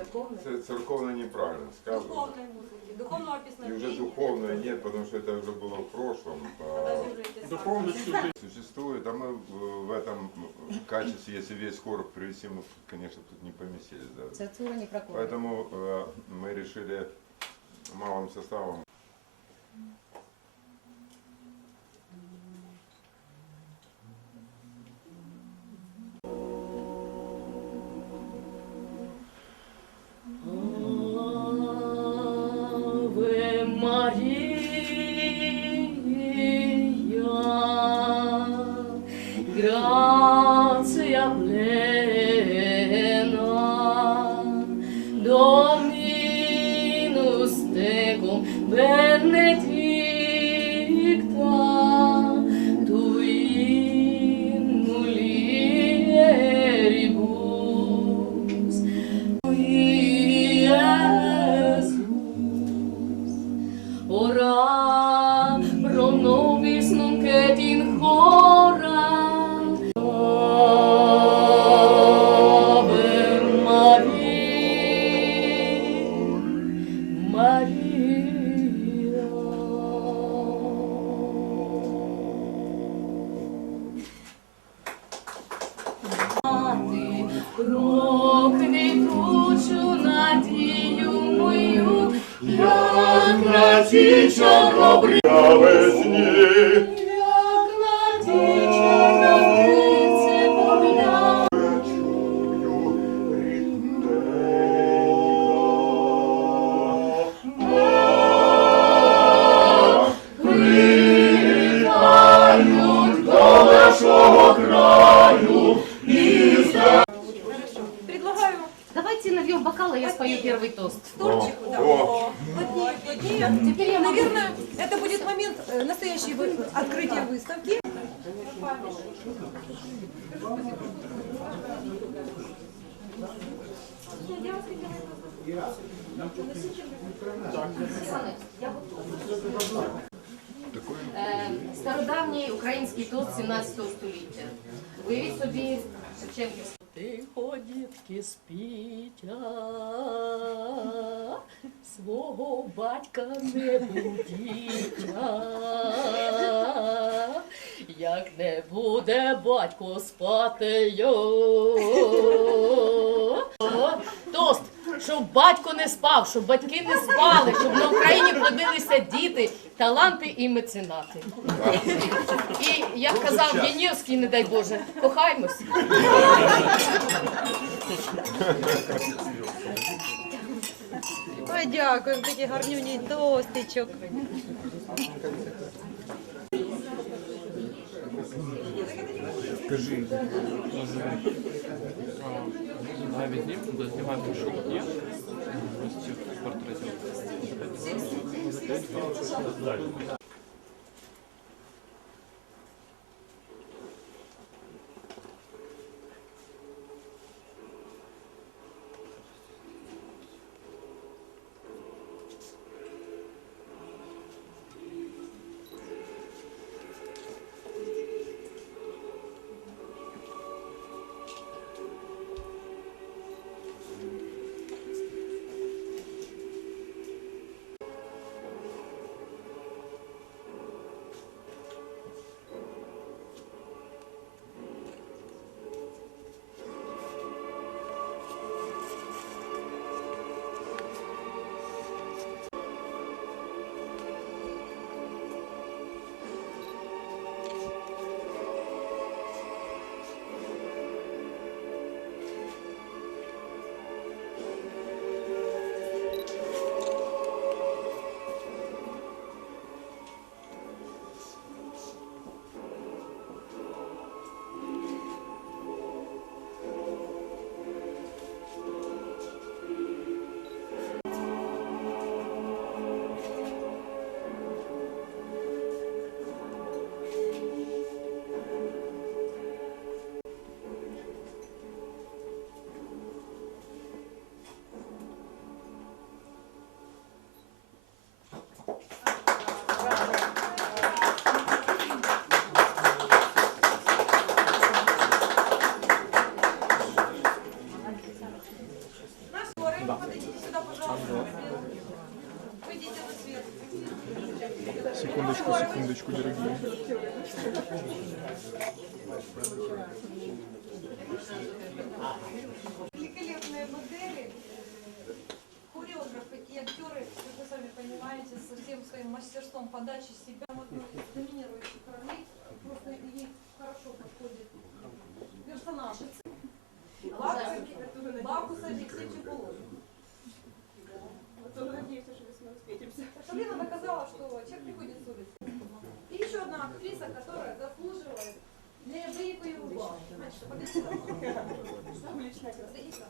Церковне? Ц- Церковно неправильно сказано. Духовной музыки, духовного И песнопения. уже духовное нет, потому что это уже было в прошлом. А, Подождите, Духовно сюди. Существует, а мы в- в этом качестве, если весь хор привести, мы, конечно, тут не поместились. Да. Церква не прокурор. Поэтому э, мы решили малым составом Предлагаю Давайте нальем бокалы, я спою первый тост. стульчик. Да. о. Плотнее, плотнее. Теперь я могу... Наверное, это будет момент э, настоящей вы- открытия выставки. Е, Стародавній український тост 17 століття. Уявіть собі Шевченківський. Тихо, дітки, спіть, а, свого батька не будіть, як не буде батько спати. йо. Тост, щоб батько не спав, щоб батьки не спали, щоб на Україні плодилися діти, таланти і меценати. І як казав Янівський, не дай Боже, кохаймось. Ой, дякую, такий гарнюній тостичок. Скажи. Навіть ні, буде знімати, що є. Ось ці Секундочку, секундочку, дорогие. Великолепные модели, хореографы и актеры, как вы сами понимаете, со всем своим мастерством подачи себя, вот ну, доминирующих ролей, просто ей хорошо подходит персонаж. Лакуса, Лакуса Алексей Чепулов. Полина доказала, что человек приходит с улицы. И еще одна актриса, которая заслуживает неабиякої уваги. Подивіться.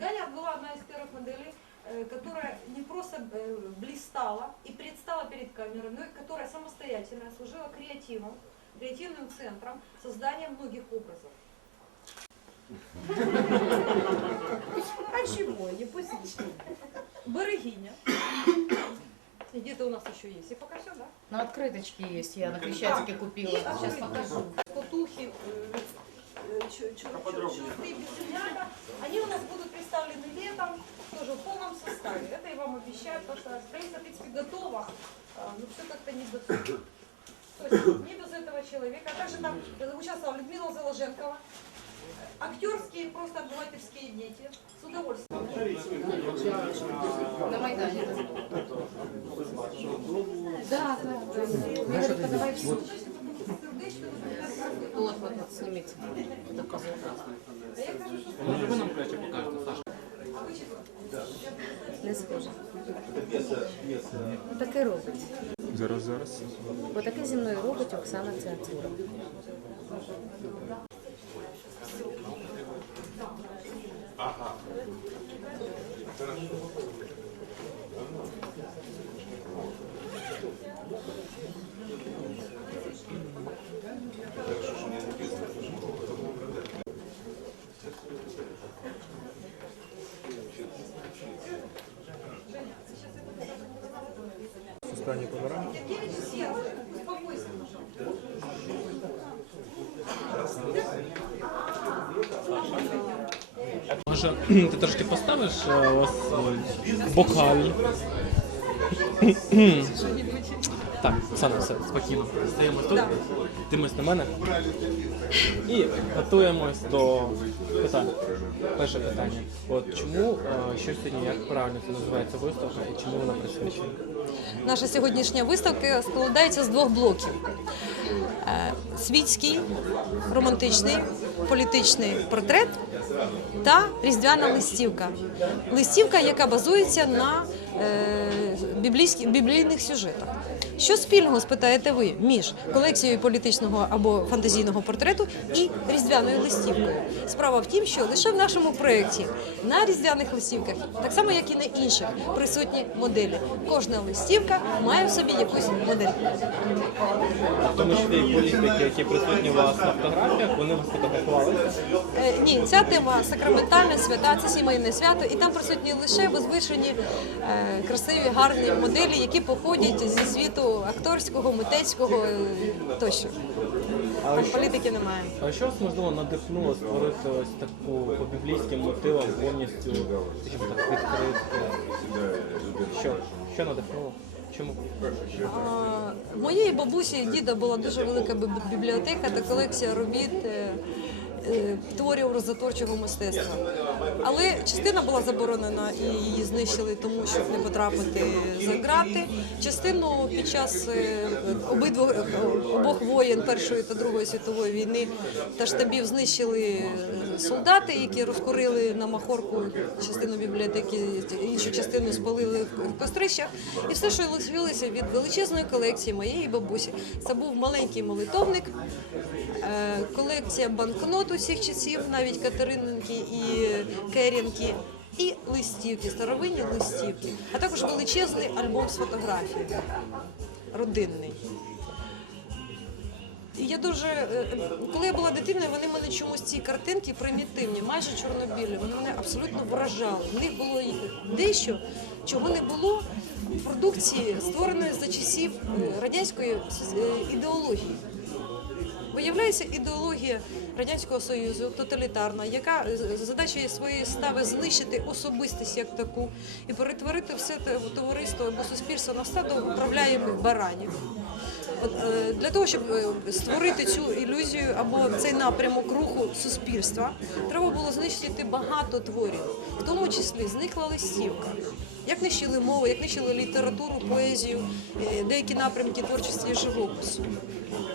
Галя была одна из первых моделей, э, которая не просто э, блистала и предстала перед камерой, но и которая самостоятельно служила креативом, креативным центром создания многих образов. А чего? Не пусть Берегиня. И Где-то у нас еще есть. И пока все, да? На открыточке есть, я на Крещатике купила. И Сейчас покажу. Котухи, э, э, чу- чу- чу- чурты, безымянка. Они у нас будут представлены летом, тоже в полном составе. Это я вам обещаю, потому что строительство, в принципе, готово, а, но все как-то не до То есть не без этого человека. А также там участвовала Людмила Заложенкова. Актерские, просто обывательские дети. С удовольствием. На Майдане. Да, да, вот, Вот, вот, вот, снимите. Може ви нам краще покажете, Саша? Не схоже. Отаке робить. Зараз, зараз. Отаке зі мною робить Оксана Цеацура. Останні панорами. Успокойся, пожалуйста. Може, ти трошки поставиш е, ось е, бокаль. Так, Оксана, все, спокійно. Стаємо тут, дивимось на мене і готуємось до питань. Перше питання. От чому е, що сьогодні, як правильно це називається виставка і чому вона присвячена? Наша сьогоднішня виставка складається з двох блоків: Е, світський, романтичний, політичний портрет та різдвяна листівка. Листівка, яка базується на е, біблійних сюжетах. Що спільного спитаєте ви між колекцією політичного або фантазійного портрету і різдвяною листівкою? Справа в тім, що лише в нашому проєкті на різдвяних листівках, так само як і на інших, присутні моделі. Кожна листівка має в собі якусь модель. В тому числі і політики, які присутні у вас на фотографіях, вони вас фотографувалися. Е, Ні, ця тема сакраментальна свята, це сімейне свято, і там присутні лише возвишені, е, красиві, гарні моделі, які походять зі світу акторського, митецького е, тощо. Але Там що, політики немає. а що вас можливо надихнуло створити ось таку по біблійським мотивам повністю, скажімо так, відкритку? Що? Що надихнуло? Чому? А, В моєї бабусі і діда була дуже велика бібліотека та колекція робіт. Е, Творів розотворчого мистецтва, але частина була заборонена і її знищили, тому щоб не потрапити за грати. Частину під час е, обидвох е, обох воєн Першої та Другої світової війни та штабів знищили солдати, які розкурили на махорку частину бібліотеки, іншу частину спалили в кострищах. І все, що лишилося від величезної колекції моєї бабусі, це був маленький молитовник, колекція банкнот усіх часів, навіть Катерининки і Керінки. І листівки, старовинні листівки, а також величезний альбом з фотографій, родинний. І я дуже, е, коли я була дитиною, вони мене чомусь ці картинки примітивні, майже чорнобілі, вони мене абсолютно вражали. В них було дещо, чого не було в продукції, створеної за часів е, радянської е, ідеології. Виявляється, ідеологія радянського союзу, тоталітарна, яка задача своєї стави знищити особистість як таку і перетворити все те товариство або суспільство на стадо управляємих баранів. Е, для того, щоб е, створити цю ілюзію або цей напрямок руху суспільства, треба було знищити багато творів, в тому числі зникла листівка. Як нищили мову, як нищили літературу, поезію, е, деякі напрямки творчості і живопису.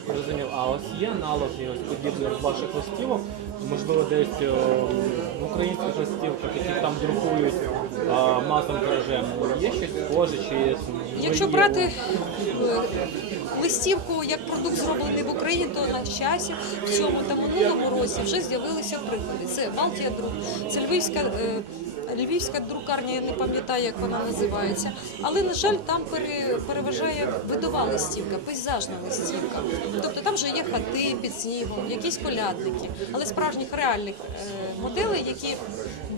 Зрозумів. А ось є аналоги ось подібних ваших листівок, можливо, десь о, в українських листівках, які там друкують а, масовим тиражем. Є щось схоже чи є? Якщо брати листівку як продукт зроблений в Україні, то на часі в цьому та минулому році вже з'явилися приклади. Це Балтія Друк, це Львівська. е, Львівська друкарня, я не пам'ятаю, як вона називається, але на жаль, там пере- переважає видова листівка, пейзажна листівка. Тобто там вже є хати під снігом, якісь колядники, але справжніх реальних е, моделей, які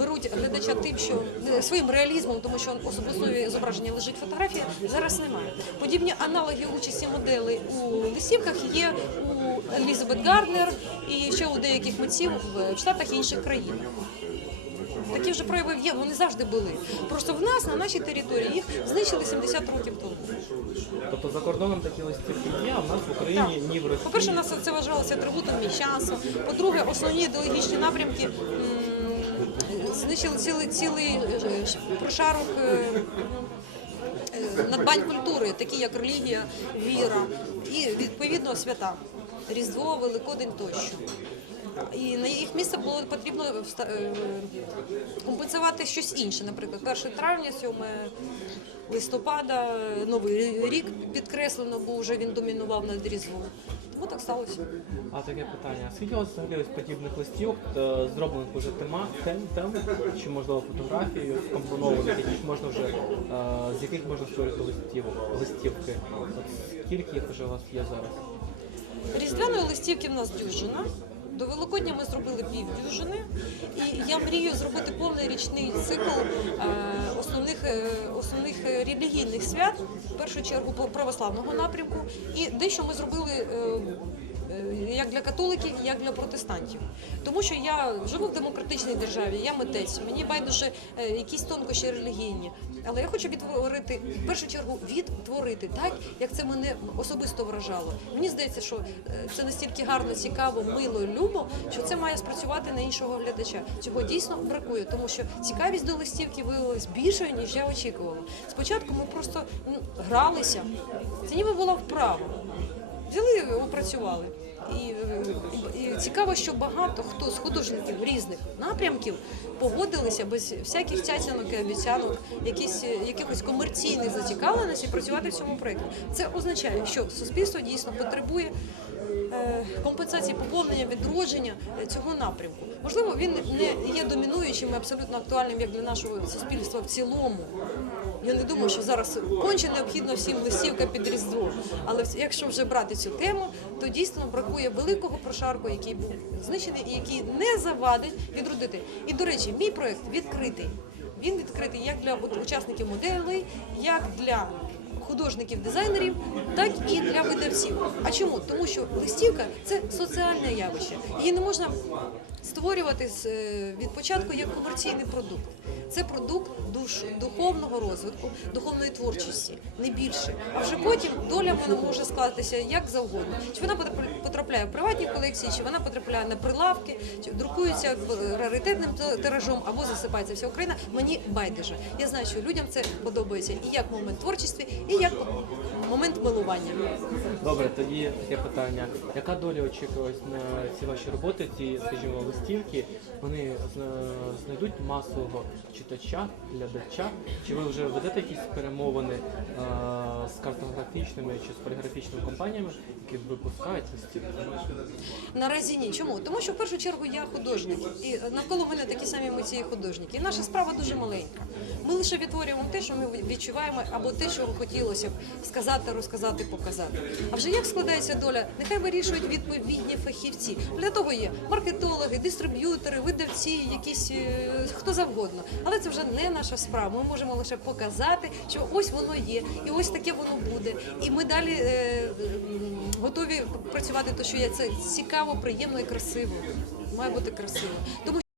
беруть глядача тим, що своїм реалізмом, тому що в основі зображення лежить фотографія, зараз немає. Подібні аналоги участі моделей у листівках є у Елізабет Гарднер і ще у деяких митців в Штатах і інших країнах. Такі вже прояви є, вони завжди були. Просто в нас на нашій території їх знищили 70 років тому. Тобто за кордоном такі листівки є, а в нас в Україні ні в Росії. По-перше, нас це вважалося атрибутом мій часу. По-друге, основні ідеологічні напрямки цілий цілий е, прошарок е, е, надбань культури, такі як релігія, віра і відповідно свята. Різдво, Великодень тощо. І на їх місце було потрібно компенсувати щось інше, наприклад, 1 травня, 7 листопада, новий рік підкреслено, бо вже він домінував над різдвом. Тому так сталося. А таке питання. Скільки у вас взагалі ось подібних листівок е, зроблених уже тема, тем, тем, чи можливо фотографії компонованих, які ж можна вже е, з яких можна створити листівок, листівки? От скільки їх вже у вас є зараз? Різдвяної листівки в нас дюжина. До Великодня ми зробили півдюжини, і я мрію зробити повний річний цикл е, основних, е, основних е, релігійних свят, в першу чергу православного напрямку, і дещо ми зробили. Е, Як для католиків, як для протестантів, тому що я живу в демократичній державі, я митець, мені байдуже е, якісь тонкощі релігійні, але я хочу відтворити в першу чергу відтворити так, як це мене особисто вражало. Мені здається, що е, це настільки гарно, цікаво, мило, любо, що це має спрацювати на іншого глядача. Цього дійсно бракує, тому що цікавість до листівки виявилась більшою ніж я очікувала. Спочатку ми просто гралися, це ніби була вправа. Взяли, опрацювали. І, і, цікаво, що багато хто з художників різних напрямків погодилися без всяких цяцянок і обіцянок, якісь, якихось комерційних зацікавленостей працювати в цьому проєкті. Це означає, що суспільство дійсно потребує е, компенсації поповнення, відродження цього напрямку. Можливо, він не є домінуючим і абсолютно актуальним як для нашого суспільства в цілому. Я не думаю, що зараз конче необхідно всім листівка під різдво. Але якщо вже брати цю тему, то дійсно бракує великого прошарку, який був знищений і який не завадить відродити. І до речі, мій проект відкритий. Він відкритий як для учасників моделей, як для художників, дизайнерів, так і для видавців. А чому? Тому що листівка це соціальне явище. Її не можна створювати е, від початку як комерційний продукт. Це продукт душ, духовного розвитку, духовної творчості, не більше. А вже потім доля вона може скластися як завгодно. Чи вона потрапля- потрапляє в приватні колекції, чи вона потрапляє на прилавки, чи друкується раритетним тиражом або засипається вся Україна. Мені байдуже. Я знаю, що людям це подобається і як момент творчості, і як момент милування. Добре, тоді таке питання. Яка доля очікує ось на ці ваші роботи, ці, скажімо, листівки? Вони знайдуть масового читача, глядача? Чи ви вже ведете якісь перемовини е, з картографічними чи з поліграфічними компаніями, які випускають листівки? Наразі ні. Чому? Тому що в першу чергу я художник, і навколо мене такі самі митці художники. І наша справа дуже маленька. Ми лише відтворюємо те, що ми відчуваємо, або те, що хотілося б сказати, розказати, показати. А вже як складається доля, нехай вирішують відповідні фахівці. Для того є маркетологи, дистриб'ютори, видавці, якісь е, хто завгодно. Але це вже не наша справа. Ми можемо лише показати, що ось воно є, і ось таке воно буде. І ми далі е, готові працювати, то що є це цікаво, приємно і красиво. Має бути красиво. Тому